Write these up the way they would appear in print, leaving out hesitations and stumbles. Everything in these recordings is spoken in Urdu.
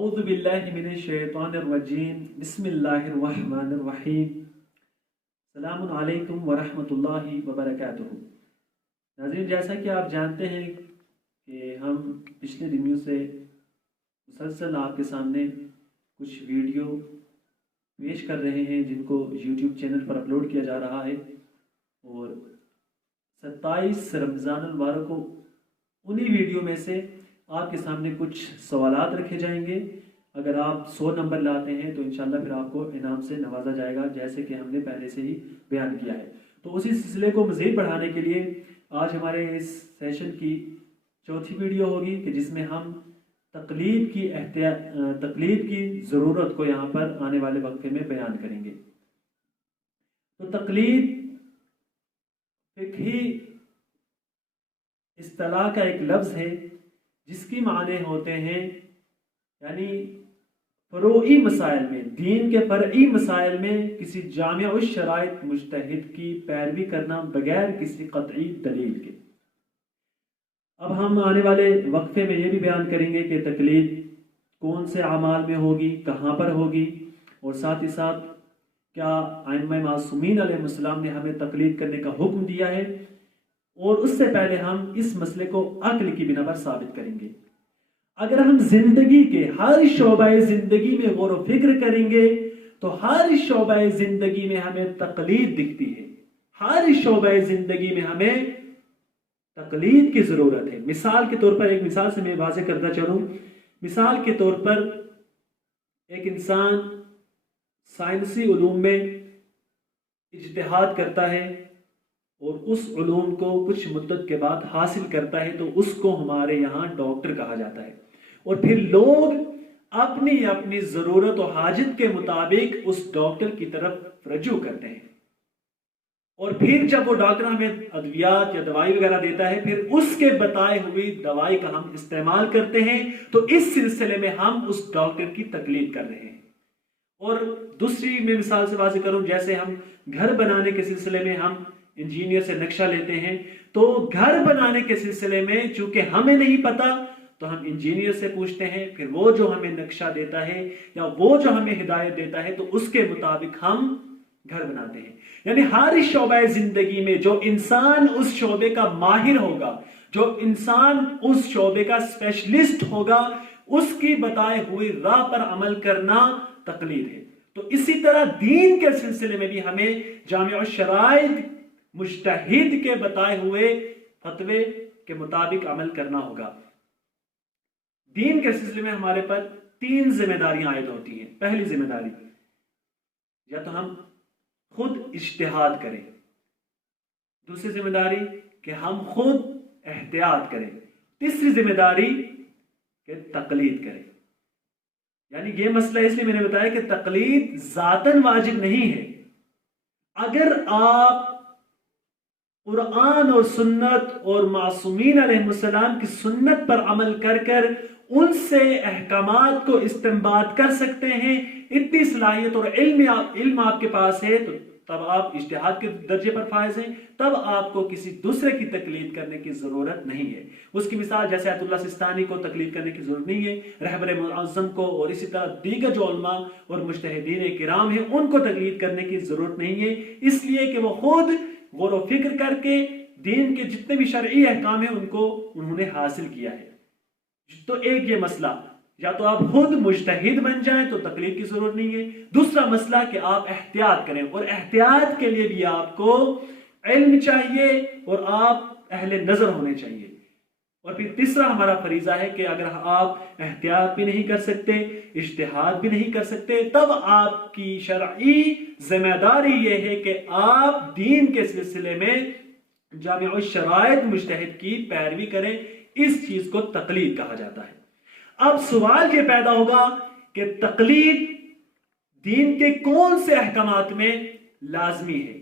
اعوذ باللہ من الشیطان الرجیم بسم اللہ الرحمن الرحیم السلام علیکم ورحمۃ اللہ وبرکاتہ۔ ناظرین، جیسا کہ آپ جانتے ہیں کہ ہم پچھلے دنوں سے مسلسل آپ کے سامنے کچھ ویڈیو پیش کر رہے ہیں جن کو یوٹیوب چینل پر اپلوڈ کیا جا رہا ہے، اور 27 رمضان المبارک کو انہی ویڈیو میں سے آپ کے سامنے کچھ سوالات رکھے جائیں گے۔ اگر آپ 100 نمبر لاتے ہیں تو انشاءاللہ پھر آپ کو انعام سے نوازا جائے گا، جیسے کہ ہم نے پہلے سے ہی بیان کیا ہے۔ تو اسی سلسلے کو مزید بڑھانے کے لیے آج ہمارے اس سیشن کی چوتھی ویڈیو ہوگی کہ جس میں ہم تقلید کی ضرورت کو یہاں پر آنے والے وقفے میں بیان کریں گے۔ تو تقلید فقہی اصطلاح کا ایک لفظ ہے جس کی معنی ہوتے ہیں یعنی فروعی مسائل میں، دین کے فرعی مسائل میں کسی جامع الشرائط مجتہد کی پیروی کرنا بغیر کسی قطعی دلیل کے۔ اب ہم آنے والے وقفے میں یہ بھی بیان کریں گے کہ تقلید کون سے اعمال میں ہوگی، کہاں پر ہوگی، اور ساتھ ہی ساتھ کیا ائمہ معصومین علیہ السلام نے ہمیں تقلید کرنے کا حکم دیا ہے، اور اس سے پہلے ہم اس مسئلے کو عقل کی بنا پر ثابت کریں گے۔ اگر ہم زندگی کے ہر شعبہ زندگی میں غور و فکر کریں گے تو ہر شعبہ زندگی میں ہمیں تقلید دکھتی ہے، ہر شعبہ زندگی میں ہمیں تقلید کی ضرورت ہے۔ مثال کے طور پر، ایک مثال سے میں واضح کرتا چلوں، مثال کے طور پر ایک انسان سائنسی علوم میں اجتہاد کرتا ہے اور اس علوم کو کچھ مدت کے بعد حاصل کرتا ہے، تو اس کو ہمارے یہاں ڈاکٹر کہا جاتا ہے، اور پھر لوگ اپنی اپنی ضرورت و حاجت کے مطابق اس ڈاکٹر کی طرف رجوع کرتے ہیں، اور پھر جب وہ ڈاکٹر ہمیں ادویات یا دوائی وغیرہ دیتا ہے، پھر اس کے بتائے ہوئی دوائی کا ہم استعمال کرتے ہیں، تو اس سلسلے میں ہم اس ڈاکٹر کی تقلید کر رہے ہیں۔ اور دوسری میں مثال سے واضح کروں، جیسے ہم گھر بنانے کے سلسلے میں ہم انجینئر سے نقشہ لیتے ہیں، تو گھر بنانے کے سلسلے میں چونکہ ہمیں نہیں پتا تو ہم انجینئر سے پوچھتے ہیں، پھر وہ جو ہمیں نقشہ دیتا ہے یا وہ جو ہمیں ہدایت دیتا ہے تو اس کے مطابق ہم گھر بناتے ہیں۔ یعنی ہر شعبہ زندگی میں جو انسان اس شعبے کا ماہر ہوگا، جو انسان اس شعبے کا اسپیشلسٹ ہوگا، اس کی بتائے ہوئی راہ پر عمل کرنا تقلید ہے۔ تو اسی طرح دین کے سلسلے میں بھی ہمیں جامع الشرائط مجتہد کے بتائے ہوئے فتوے کے مطابق عمل کرنا ہوگا۔ دین کے سلسلے میں ہمارے پر 3 ذمہ داریاں عائد ہوتی ہیں۔ پہلی ذمہ داری، یا تو ہم خود اجتہاد کریں، دوسری ذمہ داری کہ ہم خود احتیاط کریں، تیسری ذمہ داری کہ تقلید کریں۔ یعنی یہ مسئلہ اس لیے میں نے بتایا کہ تقلید ذاتاً واجب نہیں ہے۔ اگر آپ قرآن اور سنت اور معصومین علیہ السلام کی سنت پر عمل کر کر ان سے احکامات کو استنباط کر سکتے ہیں، اتنی صلاحیت اور علم آپ کے پاس ہے، تو تب آپ اجتہاد کے درجے پر فائز ہیں، تب آپ کو کسی دوسرے کی تقلید کرنے کی ضرورت نہیں ہے۔ اس کی مثال جیسے آیت اللہ سستانی کو تقلید کرنے کی ضرورت نہیں ہے، رہبر معظم کو، اور اسی طرح دیگر جو علماء اور مجتہدین کرام ہیں ان کو تقلید کرنے کی ضرورت نہیں ہے، اس لیے کہ وہ خود غور و فکر کر کے دین کے جتنے بھی شرعی احکام ہیں ان کو انہوں نے حاصل کیا ہے۔ تو ایک یہ مسئلہ، یا تو آپ خود مجتہد بن جائیں تو تقلید کی ضرورت نہیں ہے۔ دوسرا مسئلہ کہ آپ احتیاط کریں، اور احتیاط کے لیے بھی آپ کو علم چاہیے اور آپ اہل نظر ہونے چاہیے۔ اور پھر تیسرا ہمارا فریضہ ہے کہ اگر آپ احتیاط بھی نہیں کر سکتے، اجتہاد بھی نہیں کر سکتے، تب آپ کی شرعی ذمہ داری یہ ہے کہ آپ دین کے سلسلے میں جامع الشرائط مجتہد کی پیروی کریں۔ اس چیز کو تقلید کہا جاتا ہے۔ اب سوال یہ پیدا ہوگا کہ تقلید دین کے کون سے احکامات میں لازمی ہے؟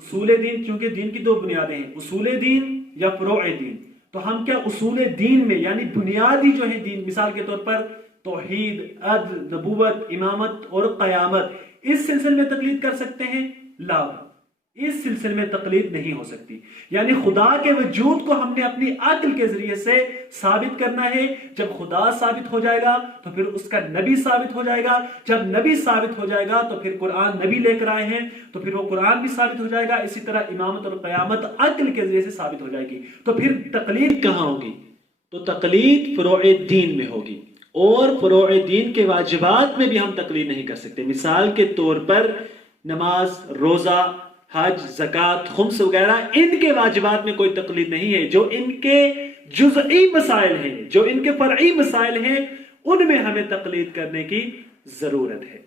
اصول دین، چونکہ دین کی 2 بنیادیں ہیں، اصول دین یا فروع دین، تو ہم کیا اصول دین میں یعنی بنیادی جو ہے دین، مثال کے طور پر توحید، عدل، نبوت، امامت اور قیامت، اس سلسلے میں تقلید کر سکتے ہیں؟ لا۔ اس سلسلے میں تقلید نہیں ہو سکتی. یعنی خدا کے وجود کو ہم نے اپنی عقل کے ذریعے سے ثابت کرنا ہے. جب خدا ثابت ہو جائے گا تو پھر اس کا نبی ثابت ہو جائے گا. جب نبی ثابت ہو جائے گا تو پھر قرآن نبی لے کر آئے ہیں تو پھر وہ قرآن بھی ثابت ہو جائے گا. اسی طرح امامت اور قیامت عقل کے ذریعے سے ثابت ہو جائے گی. تو پھر تقلید کہاں ہوگی؟ تو تقلید فروع دین میں ہوگی. اور فروع دین کے واجبات میں بھی ہم تقلید نہیں کر سکتے. مثال کے طور پر نماز، روزہ، حج، زکوٰۃ، خمس وغیرہ، ان کے واجبات میں کوئی تقلید نہیں ہے. جو ان کے جزئی مسائل ہیں، جو ان کے فرعی مسائل ہیں، ان میں ہمیں تقلید کرنے کی ضرورت ہے.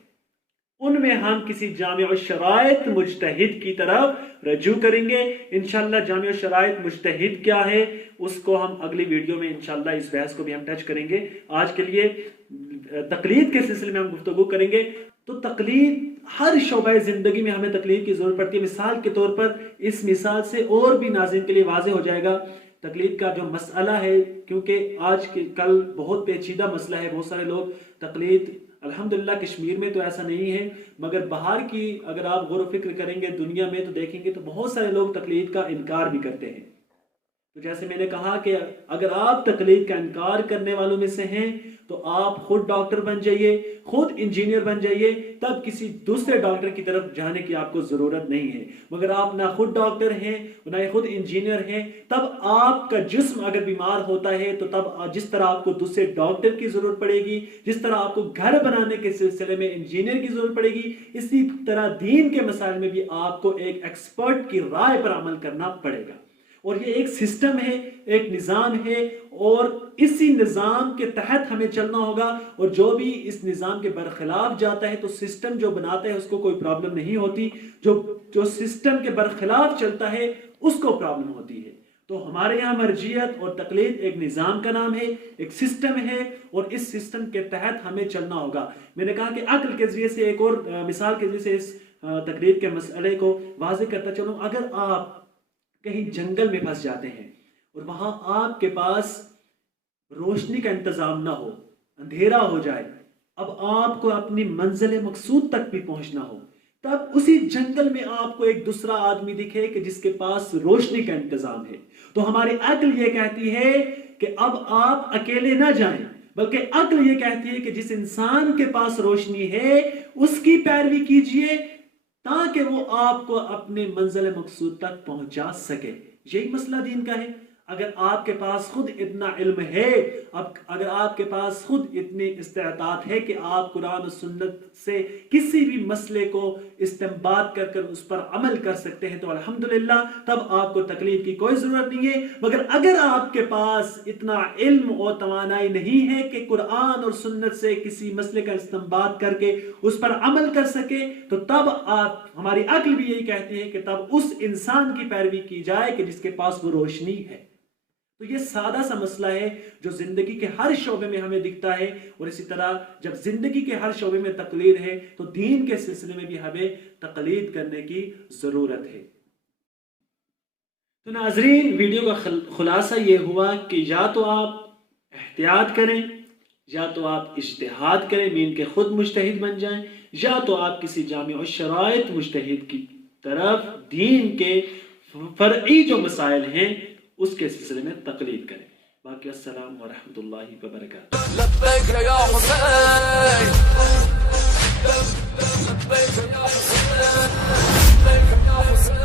ان میں ہم کسی جامع الشرائط مجتہد کی طرف رجوع کریں گے. انشاءاللہ جامع الشرائط مجتہد کیا ہے اس کو ہم اگلی ویڈیو میں انشاءاللہ اس بحث کو بھی ہم ٹچ کریں گے. آج کے لیے تقلید کے سلسلے میں ہم گفتگو کریں گے. تو تقلید ہر شعبہ زندگی میں ہمیں تقلید کی ضرورت پڑتی ہے. مثال کے طور پر اس مثال سے اور بھی ناظرین کے لیے واضح ہو جائے گا تقلید کا جو مسئلہ ہے، کیونکہ آج کل بہت پیچیدہ مسئلہ ہے. بہت سارے لوگ تقلید، الحمدللہ کشمیر میں تو ایسا نہیں ہے، مگر باہر کی اگر آپ غور و فکر کریں گے دنیا میں تو دیکھیں گے تو بہت سارے لوگ تقلید کا انکار بھی کرتے ہیں. تو جیسے میں نے کہا کہ اگر آپ تقلید کا انکار کرنے والوں میں سے ہیں تو آپ خود ڈاکٹر بن جائیے، خود انجینئر بن جائیے، تب کسی دوسرے ڈاکٹر کی طرف جانے کی آپ کو ضرورت نہیں ہے. مگر آپ نہ خود ڈاکٹر ہیں نہ خود انجینئر ہیں، تب آپ کا جسم اگر بیمار ہوتا ہے تو تب جس طرح آپ کو دوسرے ڈاکٹر کی ضرورت پڑے گی، جس طرح آپ کو گھر بنانے کے سلسلے میں انجینئر کی ضرورت پڑے گی، اسی طرح دین کے مسائل میں بھی آپ کو ایک ایکسپرٹ کی رائے پر عمل کرنا پڑے گا. اور یہ ایک سسٹم ہے، ایک نظام ہے، اور اسی نظام کے تحت ہمیں چلنا ہوگا. اور جو بھی اس نظام کے برخلاف جاتا ہے تو سسٹم جو بناتا ہے اس کو کوئی پرابلم نہیں ہوتی، جو سسٹم کے برخلاف چلتا ہے اس کو پرابلم ہوتی ہے. تو ہمارے یہاں مرجعیت اور تقلید ایک نظام کا نام ہے، ایک سسٹم ہے، اور اس سسٹم کے تحت ہمیں چلنا ہوگا. میں نے کہا کہ عقل کے ذریعے سے ایک اور مثال کے ذریعے سے اس تقلید کے مسئلے کو واضح کرتا چلوں. اگر آپ کہیں جنگل میں پھنس جاتے ہیں اور وہاں آپ کے پاس روشنی کا انتظام نہ ہو، اندھیرا ہو جائے، اب آپ کو اپنی منزل مقصود تک بھی پہنچنا ہو، تب اسی جنگل میں آپ کو ایک دوسرا آدمی دکھے کہ جس کے پاس روشنی کا انتظام ہے، تو ہماری عقل یہ کہتی ہے کہ اب آپ اکیلے نہ جائیں، بلکہ عقل یہ کہتی ہے کہ جس انسان کے پاس روشنی ہے اس کی پیروی کیجئے تاکہ وہ آپ کو اپنے منزل مقصود تک پہنچا سکے. یہی مسئلہ دین کا ہے. اگر آپ کے پاس خود اتنا علم ہے، اگر آپ کے پاس خود اتنی استعداد ہے کہ آپ قرآن و سنت سے کسی بھی مسئلے کو استنباط کر کر اس پر عمل کر سکتے ہیں تو الحمدللہ تب آپ کو تقلید کی کوئی ضرورت نہیں ہے. مگر اگر آپ کے پاس اتنا علم اور توانائی نہیں ہے کہ قرآن اور سنت سے کسی مسئلے کا استنباط کر کے اس پر عمل کر سکے تو تب ہماری عقل بھی یہی کہتی ہے کہ تب اس انسان کی پیروی کی جائے کہ جس کے پاس وہ روشنی ہے. تو یہ سادہ سا مسئلہ ہے جو زندگی کے ہر شعبے میں ہمیں دکھتا ہے. اور اسی طرح جب زندگی کے ہر شعبے میں تقلید ہے تو دین کے سلسلے میں بھی ہمیں تقلید کرنے کی ضرورت ہے. تو ناظرین، ویڈیو کا خلاصہ یہ ہوا کہ یا تو آپ احتیاط کریں، یا تو آپ اجتہاد کریں، مین کے خود مجتہد بن جائیں، یا تو آپ کسی جامع الشرائط مجتہد کی طرف دین کے فرعی جو مسائل ہیں اس کے سلسلے میں تقلید کریں. باقی السلام ورحمۃ اللہ وبرکاتہ. لبیک یا حسین، لبیک یا حسین، لبیک یا حسین.